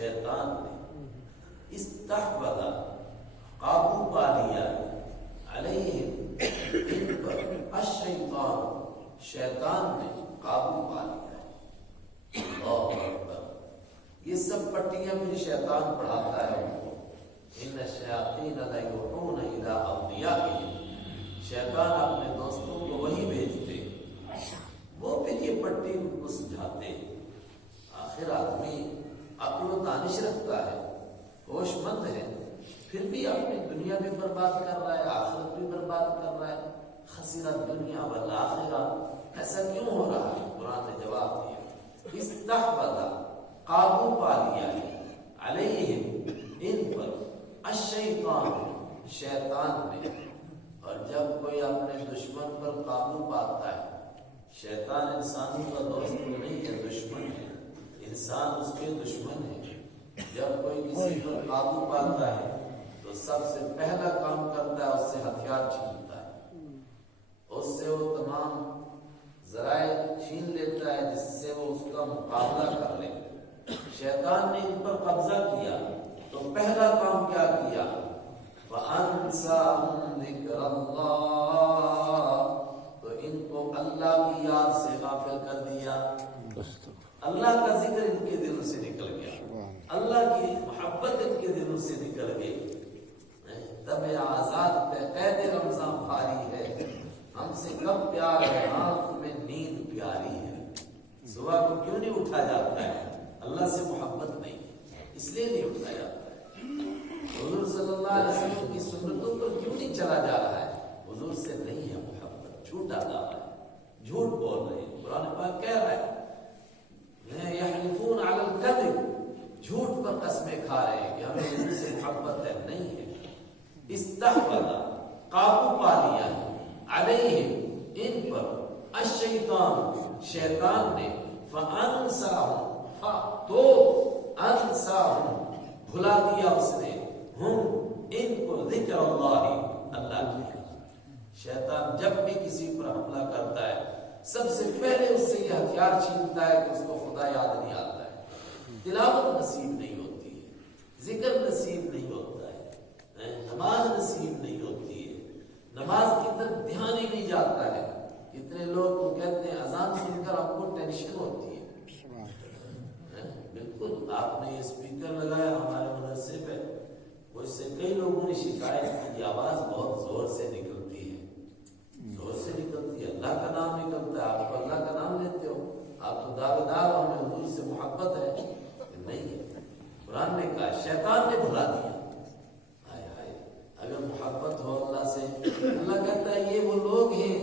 شیطان نے استحوذ قابو پا لیا علیہم ان پر الشیطان شیطان نے قابو پا لیا ہے. اللہ اکبر. یہ سب پٹیاں بھی شیطان پڑھاتا ہے ان کو. ان الشیاطین لیوحون الی اولیائہم. شیطان اپنے دوستوں کو وہی بھیجتے, وہ پھر یہ پٹی ان کو سجھاتے. آخر آدمی عقل و دانش رکھتا ہے, ہوش مند ہے, پھر بھی اپنی دنیا بھی برباد کر رہا ہے, آخرت بھی برباد کر رہا ہے. خسرت دنیا والآخرہ. ایسا کیوں ہو رہا ہے؟ قرآن نے جواب دیا استحوذ قابو پا لیا ہے علیہم ان پر الشیطان شیطان نے. اور جب کوئی اپنے دشمن پر قابو پاتا ہے, شیطان انسانوں کا دوست نہیں ہے, دشمن ہے. انسان اس کے دشمن ہے. جب کوئی کسی پر قابو پاتا ہے تو سب سے پہلا کام کرتا ہے اس سے ہتھیار چھینتا ہے, اس سے وہ تمام ذرائع چھین لیتا ہے جس سے وہ اس کا مقابلہ کر لے. شیطان نے ان پر قبضہ کیا تو پہلا کام کیا کیا؟ وَأَنْسَاهُمْ ذِكْرَ اللَّهِ. تو ان کو اللہ کی یاد سے غافل کر دیا. اللہ کا ذکر ان کے دلوں سے نکل گیا, اللہ کی محبت ان کے دلوں سے نکل گئی. تب آزاد پہ قید رمضان بھاری ہے, ہم سے کب پیار ہے, آنکھ میں نیند پیاری ہے. صبح کو کیوں نہیں اٹھا جاتا ہے؟ اللہ سے محبت نہیں, اس لیے نہیں اٹھا جاتا ہے. حضور صلی اللہ علیہ وسلم کی سنتوں پر کیوں نہیں چلا جا رہا ہے؟ حضور سے نہیں ہے محبت, جھوٹا دعویٰ ہے, جھوٹ بول رہے ہیں. قرآن پاک کہہ رہا ہے یحلفون علی الکذب, جھوٹ پر قسمیں کھا رہے ہیں کہ ہمیں حضور سے محبت ہے, نہیں ہے. استحوذ قابو پا لیا ہے علیہم ان پر الشیطان شیطان نے فانساہم تو انساہم بھلا دیا اس نے ہم ان کو ذکر اللہ اللہ کی. شیطان جب بھی کسی پر حملہ کرتا ہے سب سے پہلے اس سے یہ ہتھیار چھینتا ہے کہ اس کو خدا یاد نہیں آتا ہے, تلاوت نصیب نہیں ہوتی ہے, ذکر نصیب نہیں ہوتا ہے, نماز نصیب نہیں ہوتی ہے, نماز کی طرف دھیان ہی نہیں جاتا ہے. کتنے لوگ کو کہتے ہیں اذان سن کر ہم کو ٹینشن ہوتی ہے. بالکل آپ نے یہ اسپیکر لگایا ہمارے مدرسے پہ, وہ اس سے کئی لوگوں نے شکایت کی, آواز بہت زور سے نکلتی ہے, زور سے نکلتی ہے, اللہ کا نام نکلتا ہے, آپ تو اللہ کا نام لیتے ہو, آپ تو دعوے دار ہو, ہمیں حضور سے محبت ہے. نہیں ہے. قرآن نے کہا شیطان نے بھلا دیا. اگر محبت ہو اللہ سے, اللہ کہتا ہے یہ وہ لوگ ہیں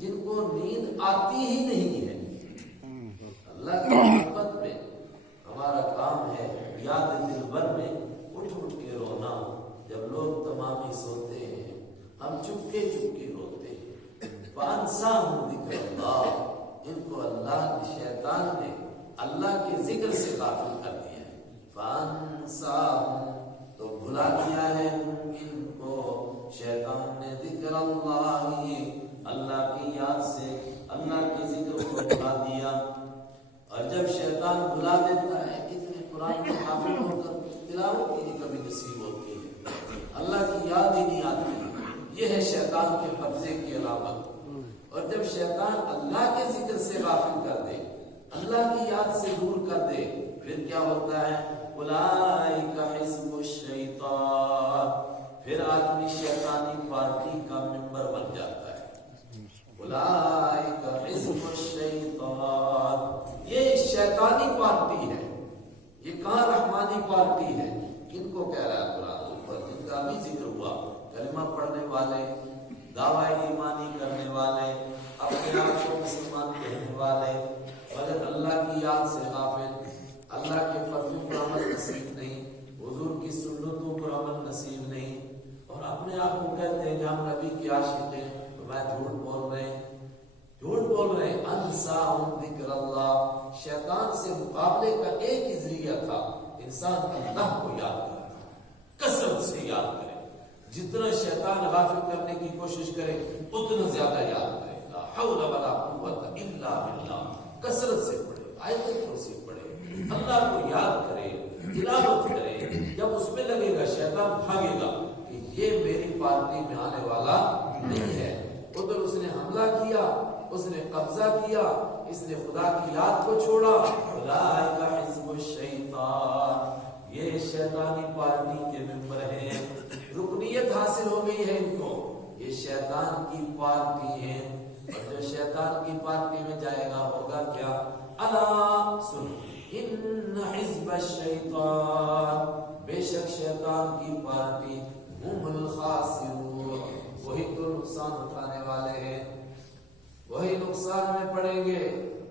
جن کو نیند آتی ہی نہیں ہے. اللہ کی محبت میں ہمارا کام ہے یاد دل بھر میں اٹھ اٹھ کے رونا. جب لوگ تمام ہی سوتے ہیں ہم چپکے چپکے روتے ہیں. فانساہم ذکر اللہ, ان کو اللہ شیطان نے اللہ کے ذکر سے غافل کر دیا ہے. فانساہم تو بھلا دیا ہے ان کو شیطان نے ذکر اللہ, اللہ کی یاد سے اللہ کے ذکر کو بھلا دیا. اور جب شیطان بھلا دیتا ہے, کتنے قرآن کے حافظ ہو کر تلاوت کی نہیں کبھی نصیب ہوتی ہے, اللہ کی یاد ہی نہیں آتی. یہ ہے شیطان کے قبضے کی علامت. اور جب شیطان اللہ کے ذکر سے غافل کر دے, اللہ کی یاد سے دور کر دے, پھر کیا ہوتا ہے؟ اولئک حزب الشیطان, پھر آدمی شیطانی پارٹی کا ممبر بن جاتا ہے. اولئک حزب الشیطان, یہ شیطانی پارٹی ہے. یہ کہاں رحمانی پارٹی ہے؟ کن کو کہہ رہا ہے قرآن پر؟ جن کا بھی ذکر ہوا, کلمہ پڑھنے والے, دعویٰ ایمانی کرنے والے, اپنے آپ کو مسلمان کہنے والے, مگر اللہ کی یاد سے غافل, اللہ کے فرضوں پر عمل نصیب نہیں, حضور کی سنتوں پر عمل نصیب نہیں, اور اپنے آپ کو کہتے ہیں کہ ہم نبی کی عاشق ہیں. تو میں جھوٹ بول رہے ہیں, جھوٹ بول رہے ہیں. انساہم ذکر اللہ, شیطان سے مقابلے کا ایک ہی ذریعہ تھا, انسان اللہ کو یاد کرنا, کثرت سے یاد کرے. جتنا شیطان غافل کرنے کی کوشش کرے اتنا زیادہ یاد کرے. لا حول ولا قوت الا باللہ, کثرت سے پڑھے, آیت کرسی پڑھے, اللہ کو یاد کرے, تلاوت کرے، جب اس میں لگے گا شیطان بھاگے گا کہ یہ میری پارٹی میں آنے والا نہیں ہے۔ ادھر اس نے حملہ کیا، اس نے قبضہ کیا، اس نے خدا کی یاد کو چھوڑا۔ اولئک حزب الشیطان، یہ شیطانی پارٹی کے ممبر ہیں، رکنیت حاصل ہو گئی ہے ان کو، یہ شیطان کی پارٹی ہے۔ اور جو شیطان کی پارٹی میں جائے گا ہوگا کیا؟ الا سن ان حزب الشیطان، بے شک شیطان کی پارٹی هم الخاسرون، وہی تو نقصان اٹھانے والے ہیں، وہی نقصان میں پڑیں گے۔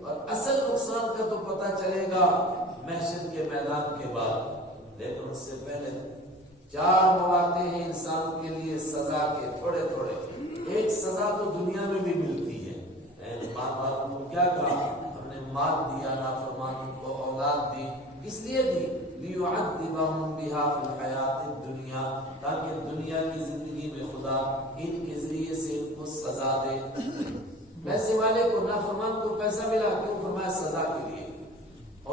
اور اصل نقصان کا تو پتہ چلے گا محشر کے میدان کے بعد، لیکن اس سے پہلے 4 مواقع ہیں انسان کے لیے سزا کے، تھوڑے تھوڑے۔ ایک سزا تو دنیا میں بھی ملتی ہے، ماں باپ کو کیا کہا؟ ہم نے مال دیا، نافرمان کو اولاد دی، کس لیے دی؟ لِيُعَذِّبَهُمْ بِهَا فِي الْحَيَاةِ الدُّنْيَا، تاکہ دنیا کی زندگی میں خدا ان کے ذریعے سے ان کو سزا دے۔ پیسے والے کو، نافرمان کو پیسہ ملا، کیوں؟ فرمایا سزا کے لیے۔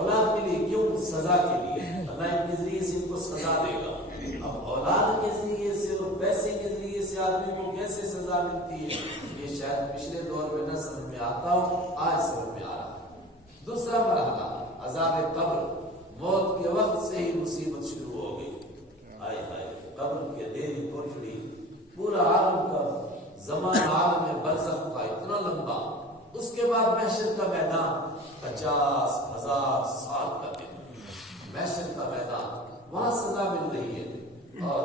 اولاد کے لیے، کیوں؟ سزا کے لیے۔ اللہ ان کے ذریعے سے ان کو سزا دے گا۔ اب اولاد کے ذریعے سے اور پیسے کے ذریعے سے آدمی کو کیسے سزا ملتی ہے، یہ شاید پچھلے دور میں نہ سمجھ میں آتا ہو، آج سمجھ میں آ رہا ہے۔ دوسرا مرحلہ عذاب قبر، موت کے وقت سے ہی مصیبت شروع ہو گئی۔ ہائے ہائے، قبر کی اندھیری کوٹڑی، پورا عالم کا زمان، عالم برزخ کا اتنا لمبا، اس کے بعد محشر کا میدان، 50,000 سال کا دن، محشر کا میدان، وہاں سزا مل رہی ہے۔ اور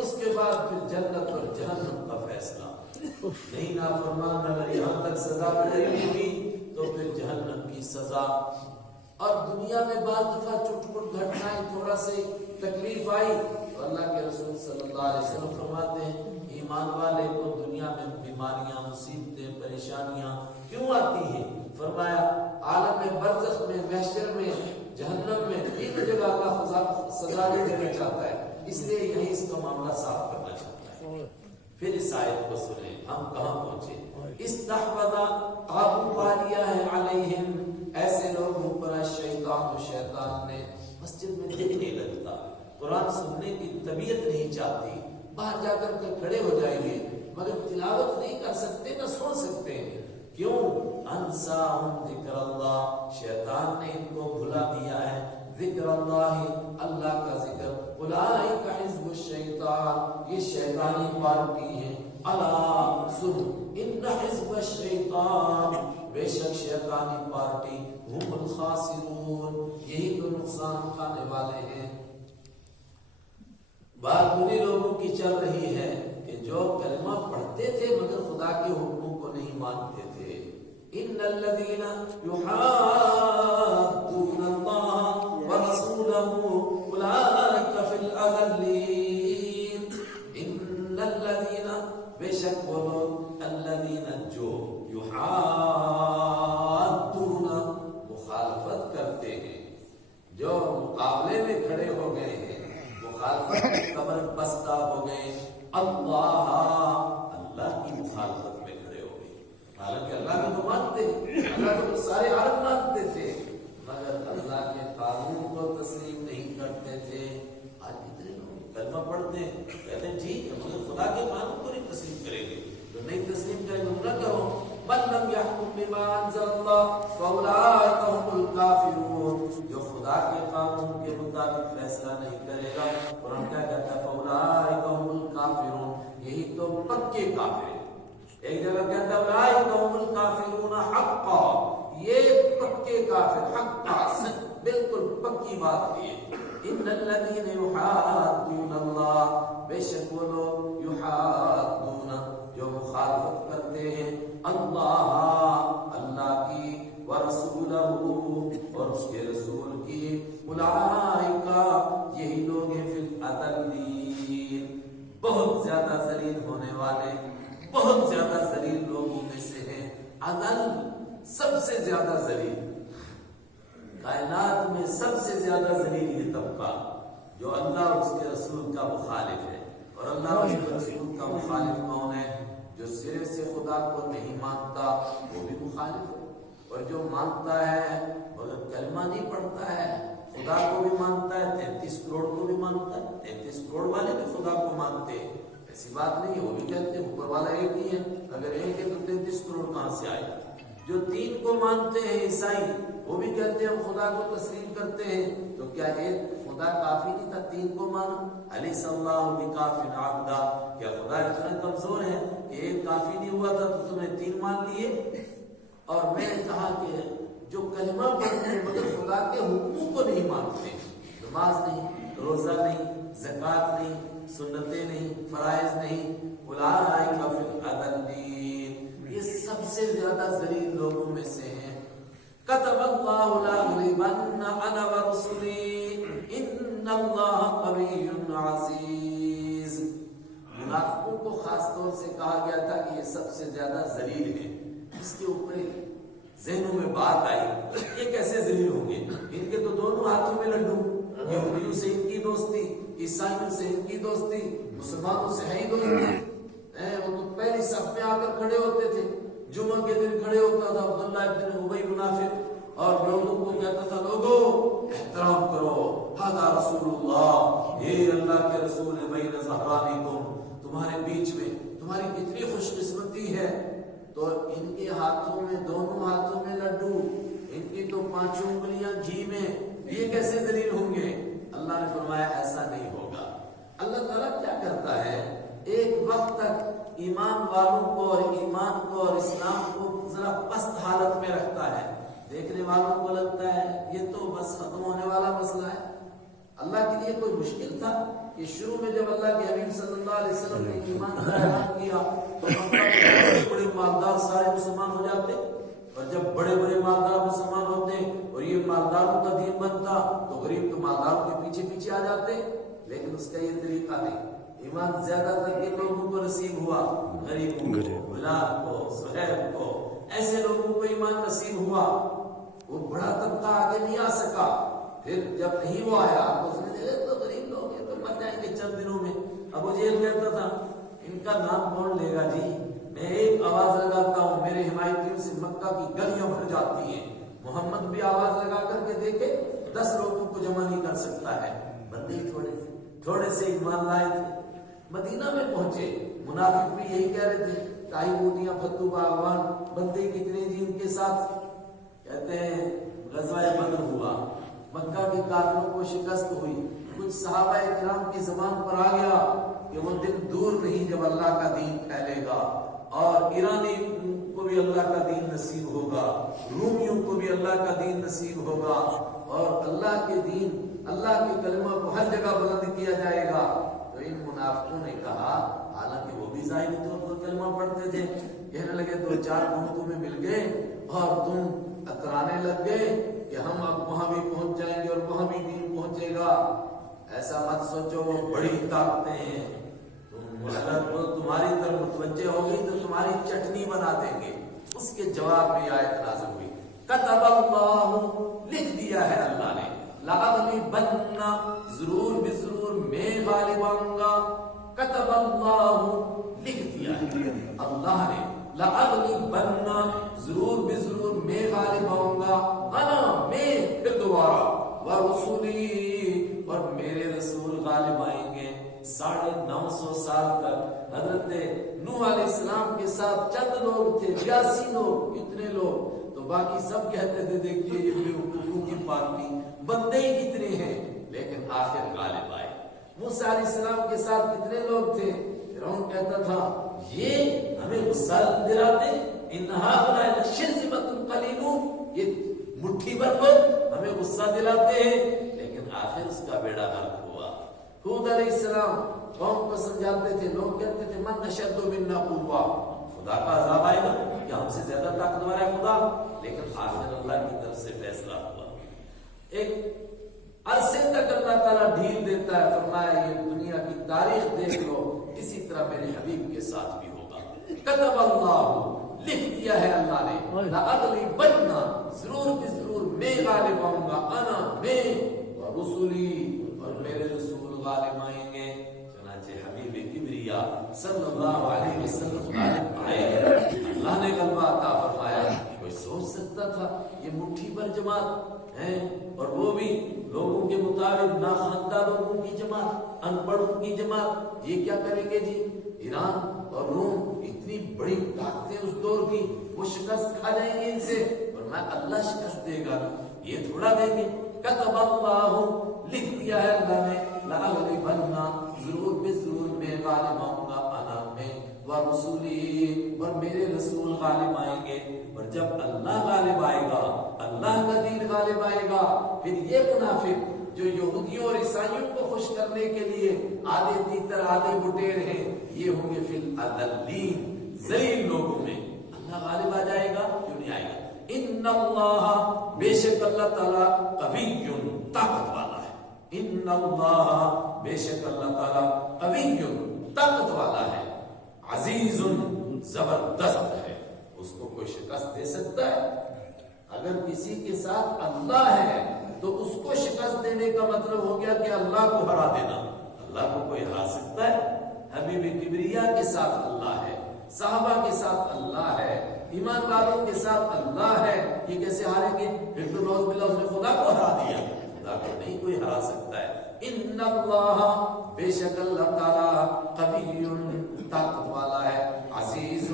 اس کے بعد پھر جنت اور جہنم کا فیصلہ۔ نہیں نافرمان اگر یہاں تک سزا مل رہی ہوئی تو پھر جہنم کی سزا۔ اور دنیا میں بعض دفعہ چٹپٹ گھٹنائیں، تھوڑا سی تکلیف آئی تو اللہ کے رسول صلی اللہ علیہ وسلم فرماتے ہیں ایمان والے کو دنیا میں بیماریاں، مصیبتیں، پریشانیاں کیوں آتی ہیں؟ فرمایا عالم برزخ میں، محشر میں، جہنم میں، تین جگہ اللہ سزا نہیں دینا چاہتا ہے، اس لیے یہیں اس کا معاملہ صاف کرنا چاہتا ہے۔ پھر اس آیت کو سنیں، ہم کہاں پہنچے؟ استحوذ، قابو پا لیا ہے، علیہم، ایسے لوگوں پر، شیطان، شیطان نے، مسجد میں دل نہیں لگتا، قرآن سننے کی طبیعت نہیں چاہتی، باہر جا کر کے کھڑے ہو جائیں گے مگر تلاوت نہیں کر سکتے، نہ سن سکتے ہیں، کیوں؟ انساہم ذکر اللہ، شیطان نے ان کو بھلا دیا ہے ذکر اللہ، اللہ کا ذکر۔ اولئک حزب الشیطان، یہ شیطانی پارٹی ہے۔ الا سن ان حزب الشیطان، بے شک شیطانی پارٹی، ہم الخاسرون، یہی تو نقصان اٹھانے والے ہیں۔ بات انہیں لوگوں کی چل رہی ہے کہ جو کلمہ پڑھتے تھے مگر خدا کے حکموں کو نہیں مانتے تھے۔ ان الذین یحادون اللہ ورسولہ اولئک فی الاذلین، ان الذین، بے شک وہ لوگ، الذین جو، یحادون، مخالفت کرتے ہیں، جو مقابلے میں کھڑے ہو گئے ہیں، مخالفت کی کمر بستہ ہو گئے، اللہ کی مخالفت میں کھڑے ہو گئے۔ حالانکہ اللہ کو تو مانتے، اللہ کو تو سارے عالم مانتے تھے، مگر اللہ کے قانون کو تسلیم نہیں کرتے تھے۔ آج کتنے لوگ کلمہ پڑھتے ہیں، کہتے ہیں ٹھیک ہے مگر خدا کے قانون کو نہیں تسلیم کریں گے، تو نہیں تسلیم کریں گے نہ کرو۔ من لم يحكم بما انزل الله فاولئك هم الكافرون، جو خدا کے قانون کے مطابق فیصلہ نہیں کرے گا، قرآن کیا کہتا ہے؟ فاولئك هم الكافرون، یہی تو پکے کافر ہیں۔ ایک جگہ کہتا ہے اولئک هم الكافرون حقا، یہ پکے کافر، حقا، بالکل پکی بات ہے۔ ان الذين يحادون الله، بے شک وہ لوگ، یحادون، جو مخالفت کرتے ہیں، اللہ کی، ورسولہ، اور اس کے رسول کی، اولئک، یہی لوگ ہیں، فی الاذلین، بہت زیادہ ذلیل ہونے والے، بہت زیادہ ذلیل لوگوں میں سے ہیں۔ اذل، سب سے زیادہ ذلیل، کائنات میں سب سے زیادہ ذلیل یہ طبقہ جو اللہ اور اس کے رسول کا مخالف ہے۔ اور اللہ اور اس کے رسول کا مخالف کون ہے؟ جو سرے سے خدا کو نہیں مانتا وہ بھی مخالف ہے، اور جو مانتا ہے مگر کلمہ نہیں پڑھتا ہے، خدا کو بھی مانتا ہے، 33 کروڑ کو بھی مانتا ہے، 33 کروڑ والے بھی خدا کو مانتے ہیں، ایسی بات نہیں ہے، وہ بھی کہتے ہیں اوپر والا ایک ہی ہے، اگر ایک ہے تو 33 کروڑ کہاں سے آئے؟ جو 3 کو مانتے ہیں عیسائی، وہ بھی کہتے ہیں ہم خدا کو تسلیم کرتے ہیں، تو کیا ایک خدا کافی نہیں تھا 3 کو مانا؟ الیس اللہ بکاف عبدا، کیا خدا اتنا کمزور ہے کہ ایک کافی نہیں ہوا تھا تو تمہیں 3 مان لیے؟ اور میں نے کہا کہ جو کلمہ پڑھتے ہیں مگر خدا کے حکموں کو نہیں مانتے، نماز نہیں، روزہ نہیں، زکوٰۃ نہیں، سنتیں نہیں، فرائض نہیں، اولئک فی الاذلین، یہ سب سے زیادہ ذلیل لوگوں میں سے ہیں۔ کتب اللہ لاغلبن انا ورسلی ان اللہ قوی عزیز۔ منافقوں کو خاص طور سے کہا گیا تھا کہ یہ سب سے زیادہ ذلیل ہیں۔ اس کے اوپر ذہنوں میں بات آئی، یہ کیسے ذلیل ہوں گے؟ ان کے تو دونوں ہاتھوں میں لڈو، یہودیوں سے ان کی دوستی، عیسائیوں سے ان کی دوستی، مسلمانوں سے ہے ہی دوستی، وہ تو پہلی صف میں آ کر کھڑے ہوتے تھے، جمعہ کے دن کھڑے ہوتا تھا عبداللہ ابن ابی منافق اور لوگوں کو کہتا تھا لوگوں احترام کرو، ھذا رسول اللہ، یہ اللہ کے رسول ہے، بین ظہرانکم، تمہارے بیچ میں، تمہاری کتنی خوش قسمتی ہے۔ تو ان کے ہاتھوں میں، دونوں ہاتھوں میں لڈو، ان کی تو 5 انگلیاں گھی میں، یہ کیسے ذلیل ہوں گے؟ اللہ نے فرمایا ایسا نہیں ہوگا۔ اللہ تعالیٰ کیا کرتا ہے، ایک وقت تک ایمان والوں کو اور ایمان کو اور اسلام کو ذرا پست حالت میں رکھتا ہے، دیکھنے والوں کو لگتا ہے یہ تو بس ختم ہونے والا مسئلہ ہے۔ اللہ کے لیے کوئی مشکل تھا کہ شروع میں جب اللہ کے حبیب صلی اللہ علیہ وسلم نے ایمان کا اعلان کیا تو بڑے بڑے مالدار سارے مسلمان ہو جاتے، اور جب بڑے بڑے مالدار مسلمان ہوتے اور یہ مالداروں کا دین بنتا تو غریب تو مالداروں کے پیچھے پیچھے آ جاتے، لیکن اس کا یہ طریقہ نہیں۔ ایمان زیادہ تر کے لوگوں کو نصیب ہوا، غریبوں کو، بلال کو، صہیب کو، ایسے لوگوں کو ایمان نصیب ہوا، وہ بڑا طبقہ آگے نہیں آ سکا۔ پھر جب نہیں وہ آیا تو اس نے دیکھا تو غریب لوگ ہیں تو مر جائیں گے چند دنوں میں۔ ابو جہل کہتا تھا ان کا نام کون لے گا جی، میں ایک آواز لگاتا ہوں میرے حمایتیوں سے مکہ کی گلیاں بھر جاتی ہیں، محمد بھی آواز لگا کر کے دیکھے 10 لوگوں کو جمع نہیں کر سکتا ہے۔ بندے تھوڑے سے ایمان لائے تھے، مدینہ میں پہنچے، منافق بھی یہی کہہ رہے تھے، تائی بوٹیاں فتو باغوان، بندے کتنے جی ان کے ساتھ؟ کہتے ہیں غزوہ بدر ہوا، مکہ کے کافروں کو شکست ہوئی، کچھ صحابہ کرام کی زبان پر آ گیا کہ وہ دن دور نہیں جب اللہ کا دین پھیلے گا اور ایرانی کو بھی اللہ کا دین نصیب ہوگا، رومیوں کو بھی اللہ کا دین نصیب ہوگا، اور اللہ کے دین، اللہ کے کلمہ کو ہر جگہ بلند کیا جائے گا۔ تو ان منافقوں نے کہا، حالانکہ وہ بھی ظاہری طور پر کلمہ پڑھتے تھے، کہنے لگے 2-4 گھنٹوں میں مل گئے اور تم اترانے لگ گئے کہ ہم اب وہاں بھی پہنچ جائیں گے اور وہاں بھی دین پہنچے گا۔ ایسا مت سوچو، وہ بڑی طاقتیں ہیں، اگر وہ تمہاری طرف متوجہ ہوگی تو تمہاری چٹنی بنا دیں گے۔ اس کے جواب میں آیت نازل ہوئی، کتب اللہ، لکھ دیا ہے اللہ نے، لَأَغْلِبَنَّ، ضرور بضرور میں غالب آؤں گا، کتب اللہ، لکھ دیا ہے اللہ نے، لَأَغْلِبَنَّ، ضرور بضرور میں غالب آؤں گا، انا، میں، پھر دوبارہ، وَرُسُلِي، اور میرے رسول غالب آئیں گے۔ 950 سال تک حضرت نوح علیہ السلام کے ساتھ چند لوگ تھے، 82 لوگ، کتنے لوگ، تو باقی سب کہتے تھے دیکھیے یہ بیوقوفوں کی پارٹی، بندے ہی کتنے ہیں، لیکن آخر غالب آئے۔ موسیٰ علیہ السلام کے ساتھ کتنے لوگ تھے، فرعون کہتا تھا یہ ہمیں غصہ دلاتے، ان ہؤلاء لشرذمۃ قلیلون، یہ مٹھی بھر لوگ ہمیں غصہ دلاتے ہیں، لیکن آخر اس کا بیڑا غرق ہوا۔ ہود علیہ السلام قوم کو سمجھاتے تھے، لوگ کہتے تھے من اشد منا قوہ، خدا کا عذاب آئے گا کہ ہم سے زیادہ طاقتور ہے خدا، لیکن آخر اللہ کی طرف سے فیصلہ ہوا۔ ایک عرصے تک اللہ تعالیٰ ڈھیل دیتا ہے، فرمایا یہ دنیا کی تاریخ دیکھ لو، اسی طرح میرے حبیب کے ساتھ بھی ہوگا۔ کتب اللہ، لکھ دیا ہے اللہ نے، لَأَغْلِبَنَّ، ضرور بضرور میں غالب آؤں گا، انا، میں، وَرُسُلِي، اور میرے رسول غالب آئیں گے۔ چنانچہ حبیب کبریا صلی اللہ علیہ وسلم غالب آئے، اللہ نے غلبہ عطا فرمایا۔ کوئی سوچ سکتا تھا یہ مٹھی پر جماعت ہے، اور وہ بھی لوگوں کے مطابق ناخواندہ لوگوں کی جماعت، ان پڑھوں کی جماعت. یہ کیا کریں گے جی؟ ایران اور روم اتنی بڑی طاقتیں اس دور کی، وہ شکست کھا جائیں گے ان سے. اور میں اللہ شکست دے گا، یہ تھوڑا دیں گے. کتب اللہ، لکھ دیا ہے اللہ نے، لأغلبن، ضرور بے ضرور میں غالب آؤں گا، انا میں ورسولی، اور میرے رسول غالب آئیں گے. اور جب اللہ غالب آئے گا، اللہ کا دین غالب آئے گا، پھر یہ منافق جو یہودیوں اور عیسائیوں کو خوش کرنے کے لیے آدھے تیتر آدھے بٹیر ہیں، یہ ہوں گے فی الاذلین، ذلیل لوگوں میں. اللہ غالب آ جائے گا، کیوں نہیں آئے گا؟ ان اللہ، بے شک اللہ تعالیٰ، قوی، طاقت والا ہے. ان اللہ، بے شک اللہ تعالیٰ، قوی، طاقت والا ہے. عزیز، زبردست ہے، اس کو کوئی شکست دے سکتا ہے؟ اگر کسی کے ساتھ اللہ ہے تو اس کو شکست دینے کا مطلب ہو گیا کہ اللہ کو ہرا دینا. اللہ کو کوئی ہرا سکتا ہے؟ حبیب کبریا کے ساتھ اللہ ہے، صحابہ کے ساتھ اللہ ہے، ایمان والوں کے ساتھ اللہ ہے. یہ کیسے ہاریں گے؟ پھر تو نعوذ باللہ اس نے خدا کو ہرا دیا. خدا کو نہیں کوئی ہرا سکتا ہے. ان اللہ، بے شک اللہ تعالیٰ، قوی، طاقت والا ہے، عزیز،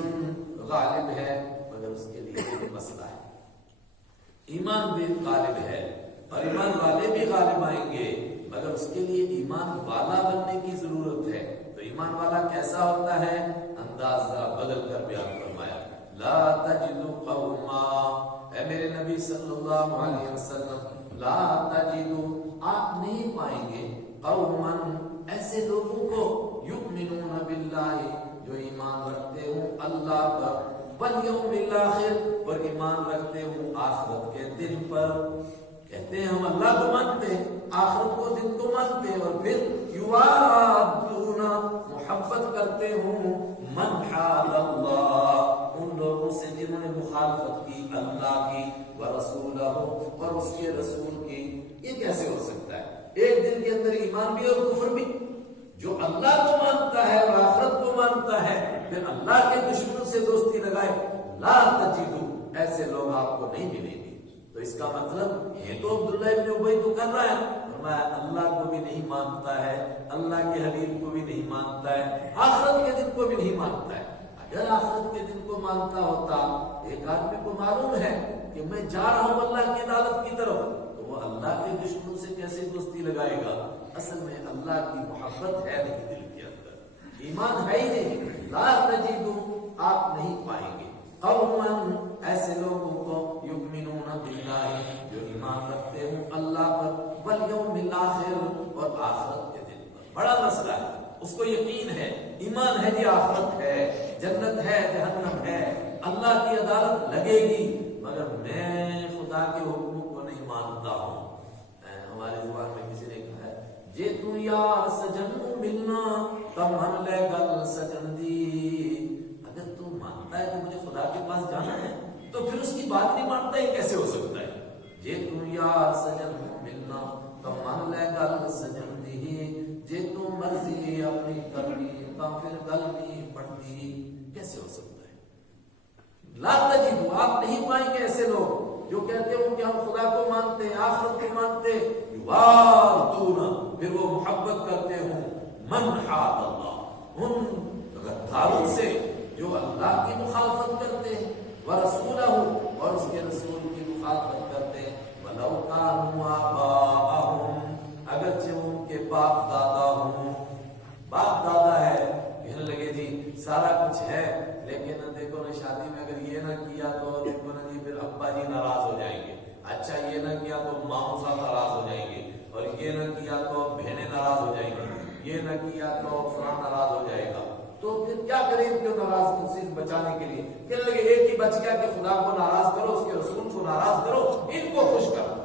غالب ہے. مگر اس کے لیے ایک مسئلہ ہے، ایمان بھی غالب ہے اور ایمان والے بھی غالب آئیں گے، مگر اس کے لیے ایمان والا بننے کی ضرورت ہے. تو ایمان والا کیسا ہوتا ہے؟ انداز ذرا بدل کر بیان فرمایا. لا تجد قوما، اے میرے نبی صلی اللہ علیہ وسلم، لا تجد، آپ نہیں پائیں گے، قوما، ایسے لوگوں کو، یؤمنون باللہ، جو ایمان رکھتے ہوں اللہ پر، والیوم الاخر، اور ایمان رکھتے ہوں آخرت کے دن پر. کہتے ہیں ہم اللہ کو مانتے ہیں، آخرت کو، دن کو مانتے ہیں، اور پھر یوادون، محبت کرتے ہوں، من حاد اللہ، ان لوگوں سے جنہوں نے مخالفت کی اللہ کی، ورسولہ، اور اس کے رسول کی. یہ کیسے ہو سکتا ہے؟ ایک دن کے اندر ایمان بھی اور کفر بھی. جو اللہ کو مانتا ہے اور آخرت کو مانتا ہے، پھر اللہ کے دشمنوں سے دوستی لگائے، لا تجدو، ایسے لوگ آپ کو نہیں ملیں گے. تو اس کا مطلب یہ تو عبداللہ ابن ابی تو کر رہا ہے، فرمایا اللہ کو بھی نہیں مانتا ہے، اللہ کے حبیب کو بھی نہیں مانتا ہے، آخرت کے دن کو بھی نہیں مانتا ہے. اگر آخرت کے دن کو مانتا ہوتا، ایک آدمی کو معلوم ہے کہ میں جا رہا ہوں اللہ کی عدالت کی طرف، تو وہ اللہ کے دشمنوں سے کیسے دوستی لگائے گا؟ اصل میں اللہ کی محبت ہے نہیں دل کے اندر، ایمان ہے ہی نہیں. لا تجدو، آپ نہیں پائیں گے، قوما، ایسے لوگوں کو، یؤمنون باللہ، جو ایمان رکھتے ہوں اللہ پر، والیوم الاخر، اور آخرت کے دن پر. بڑا مسئلہ ہے، اس کو یقین ہے، ایمان ہے، یہ آخرت ہے، جنت ہے، جہنم ہے، اللہ کی عدالت لگے گی، مگر میں خدا کے حکموں کو نہیں مانتا ہوں. ہماری زبان میں کسی نے کہا ہے، جے تو یار سجن ملنا تم ہم لے گل سجن دی. اگر تو مانتا ہے کہ مجھے خدا کے پاس جانا ہے تو پھر اس کی بات نہیں مانتا، یہ کیسے ہو سکتا ہے؟ جے تو یار سجن ملنا تم ہم لے گل سجن دی، جے تو مرضی اپنی کرنی تو پھر گل نہیں پڑتی. کیسے ہو سکتا ہے؟ لا تجدو، آپ نہیں پائیں گے ایسے لوگ جو کہتے ہوں کہ ہم خدا کو مانتے ہیں، آخرت کو مانتے ہیں، یوادون، پھر وہ محبت کرتے ہوں، من حاد اللہ، ان غداروں سے جو اللہ کی مخالفت کرتے ہیں، ورسولہ، اور اس کے رسول کی مخالفت کرتے ہیں، ولو کانوا آباءہم، اگرچہ ان کے باپ دادا ہوں. باپ دادا ہے، کہنے لگے جی سارا کچھ ہے، لیکن دیکھو نا شادی میں اگر یہ نہ کیا تو دیکھو نا جی پھر ابا جی ناراض ہو جائیں گے، اچھا یہ نہ کیا تو ماموں صاحب ناراض ہو جائیں گے، اور یہ نہ کیا تو بہنیں ناراض ہو جائیں گی، یہ نہ کیا تو فلاں ناراض ہو جائے گا. تو پھر کیا کریں ان کو ناراض سے بچانے کے لیے؟ کہنے لگے ایک ہی بچ گیا کہ خدا کو ناراض کرو، اس کے رسول کو ناراض کرو، ان کو خوش کرو،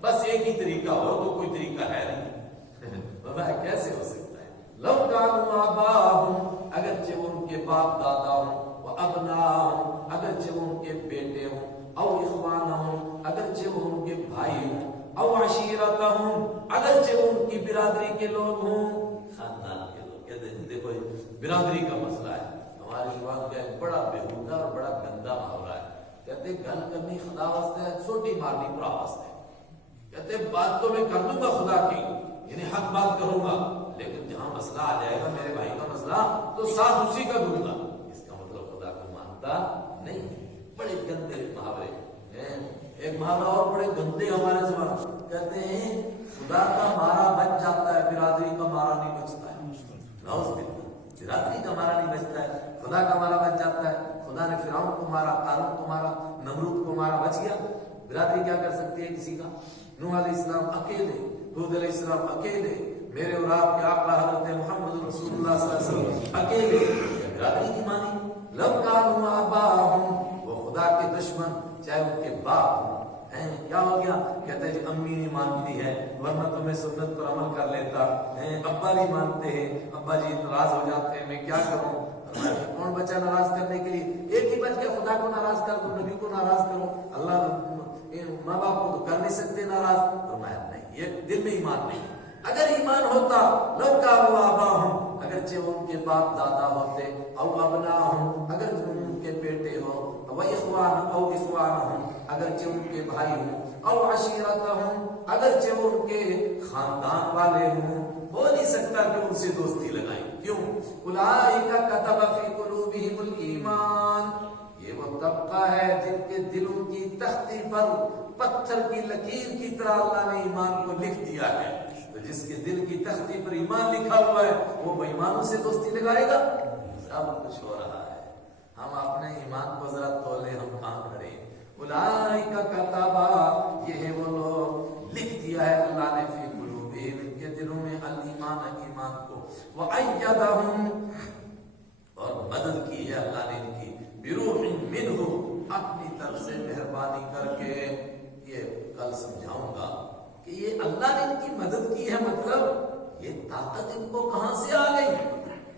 بس ایک ہی طریقہ ہو، تو کوئی طریقہ ہے نہیں. کیسے ہو سکتا ہے؟ لو کانوا آباءہم، اگرچہ ان کے باپ دادا ہوں، وابناءہم، اگرچہ ان کے بیٹے ہوں، او اخوانہم، اگرچہ وہ ان کے بھائی ہوں، او عشیرتہم، اگرچہ وہ ان کی برادری کے لوگ ہوں، خاندان کے لوگ. کہتے ہیں دیکھو برادری کا مسئلہ ہے، ہماری زبان کا ایک بڑا بےہودہ اور بڑا گندا محاورہ ہے. کہتے گل کرنی خدا واسطے ہے، چھوٹی مارنی پرا واسطے. کہتے بات تو میں کر دوں گا خدا کی، یعنی حق بات کروں گا، لیکن جہاں مسئلہ آ جائے گا میرے بھائی کا مسئلہ تو ساتھ اسی کا دوں گا. اس کا مطلب خدا کو مانتا نہیں. بڑے گندے محاورے ہیں. ایک محاورہ اور بڑے گندے ہمارے زبان کہتے ہیں خدا کا مارا بچ جاتا ہے، برادری کا مارا نہیں بچتا ہے. برادری کا مارا نہیں بچتا ہے، خدا کا مارا بچ جاتا ہے. خدا نے فرعون کو مارا، قارون کو مارا، نمرود کو مارا، بچ گیا. برادری کیا کر سکتی ہے کسی کا؟ نوح علیہ السلام اکیلے، ہود علیہ السلام اکیلے، میرے اور آپ کے آقا حضرت محمد رسول اللہ صلی اللہ علیہ وسلم اکیلے. برادری کی مانی لو کانوا آباہم، وہ خدا کے دشمن چاہے ان کے باپ ہوں. کیا ہو گیا؟ کہتے ہیں جی امی نہیں مانتی ہے ورنہ تو میں سنت پر عمل کر لیتا. ابا نہیں مانتے ہیں، ابا جی ناراض ہو جاتے ہیں، میں کیا کروں؟ کون بچہ ناراض کرنے کے لیے؟ ایک ہی بچ گیا، خدا کو ناراض کر دو، نبی کو ناراض کرو. اللہ ماں باپ کو تو کر نہیں سکتے ناراض. فرمایا نہیں، یہ دل میں ایمان نہیں. اگر ایمان ہوتا لو کانوا آباہم، اگرچہ وہ ان کے باپ دادا ہوتے، او ابناہم، اگر ان کے بیٹے ہو، و اخوان او اخوانہم، اگرچہ ان کے بھائی ہوں، او عشیرتہم، اگرچہ وہ ان کے خاندان والے ہوں. ہو نہیں سکتا کہ ان سے دوستی لگائیں. کیوں؟ اولئک کتب فی قلوبہم الایمان، یہ وہ طبقہ ہے جن کے دلوں کی تختی پر پتھر کی لکیر کی طرح اللہ نے ایمان کو لکھ دیا ہے. تو جس کے دل کی تختی پر ایمان لکھا ہوا ہے وہ بے ایمانوں سے دوستی لگائے گا؟ سب کچھ ہو رہا ہے. ہم اپنے ایمان کو ذرا تولے، ہم کہاں کھڑے. اولئک کتب، یہ ہے وہ لوگ لکھ دیا ہے اللہ نے فی قلوبہم، ان کے دلوں میں الایمان، ایمان کو. وأیدہم، اور مدد کی ہے اللہ نے ان کی، بروح منہ، اپنی طرف سے مہربانی کر کے. یہ کل سمجھاؤں گا کہ یہ اللہ نے ان کی مدد کی ہے، مطلب یہ طاقت ان کو کہاں سے آ گئی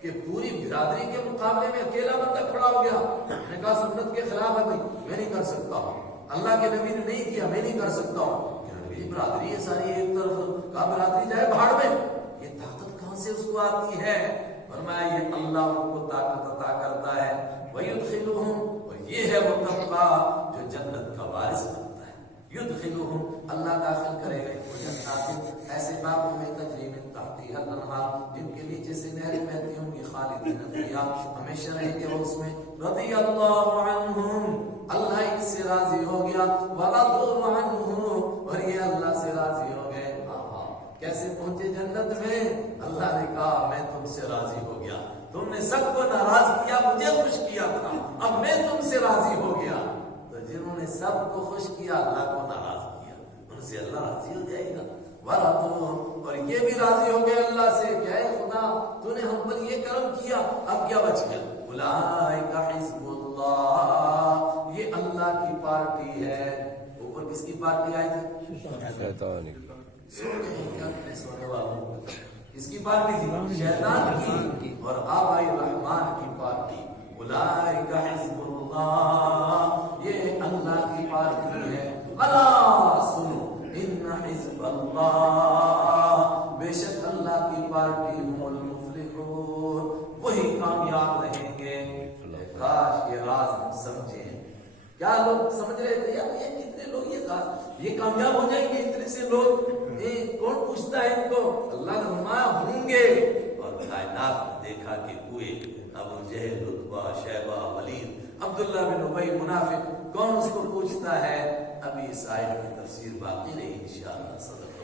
کہ پوری برادری کے مقابلے میں اکیلا بندہ کھڑا ہو گیا. میں نے کہا سنت کے خلاف ہے بھائی، میں نہیں کر سکتا ہوں. اللہ کے نبی نے نہیں کیا، میں نہیں کر سکتا ہوں. میری برادری ہے ساری ایک طرف، کہا برادری جائے بھاڑ میں. یہ طاقت کہاں سے اس کو آتی ہے؟ فرمایا یہ اللہ ان کو طاقت عطا کرتا ہے. وَيُدْخِلُهُمْ، اور یہ ہے وہ طبقہ جو جنت کا وارث بنتا ہے. يُدْخِلُهُمْ، اللہ داخل کرے گا ان کو جنات، ایسے باغوں میں تجری من تحتها الانہار، جن کے نیچے سے نہریں بہتی ہوں گی، خالدین فیہا، ہمیشہ رہیں گے وہ اس میں. رضی اللہ عنہم، اللہ ان سے راضی ہو گیا. ورضوا عنہ، اور یہ اللہ سے راضی ہو گئے. کیسے پہنچے جنت میں؟ اللہ نے کہا میں تم سے راضی ہو گیا. تم نے سب کو ناراض کیا، مجھے خوش کیا تھا، اب میں تم سے راضی ہو گیا. تو جنہوں نے سب کو خوش کیا اللہ کو ناراض کیا، ان سے اللہ راضی ہو جائے گا. ورضوا، اور یہ بھی راضی ہو گئے اللہ سے کہ اے خدا تو نے ہم پر یہ کرم کیا، اب کیا بچ گیا؟ اولئک حزب اللہ، یہ اللہ کی پارٹی ہے. اوپر کس کی پارٹی آئی تھی؟ شیطان کی. سونے والوں کس کی پارٹی تھی؟ شیطان کی. اور اب آئی رحمان کی پارٹی. اولئک حزب اللہ، یہ اللہ کی پارٹی ہے. الا سنو، ان حزب اللہ، بے شک اللہ کی پارٹی ہم المفلحون، وہی کامیاب رہیں گے. کاش یہ راز ہم سمجھیں. کیا لوگ سمجھ رہے تھے یار یہ کتنے لوگ یہ کامیاب ہو جائیں گے، اتنے سے لوگ، کون پوچھتا ہے ان کو؟ اللہ نے فرمایا ہوں گے. اور کائنات نے دیکھا کہ ہوئے. ابو جہل، عتبہ، شیبہ، ولید، عبداللہ بن ابی منافق، کون اس کو پوچھتا ہے؟ ابھی اس آیت کی تفسیر باقی رہی انشاءاللہ. صدق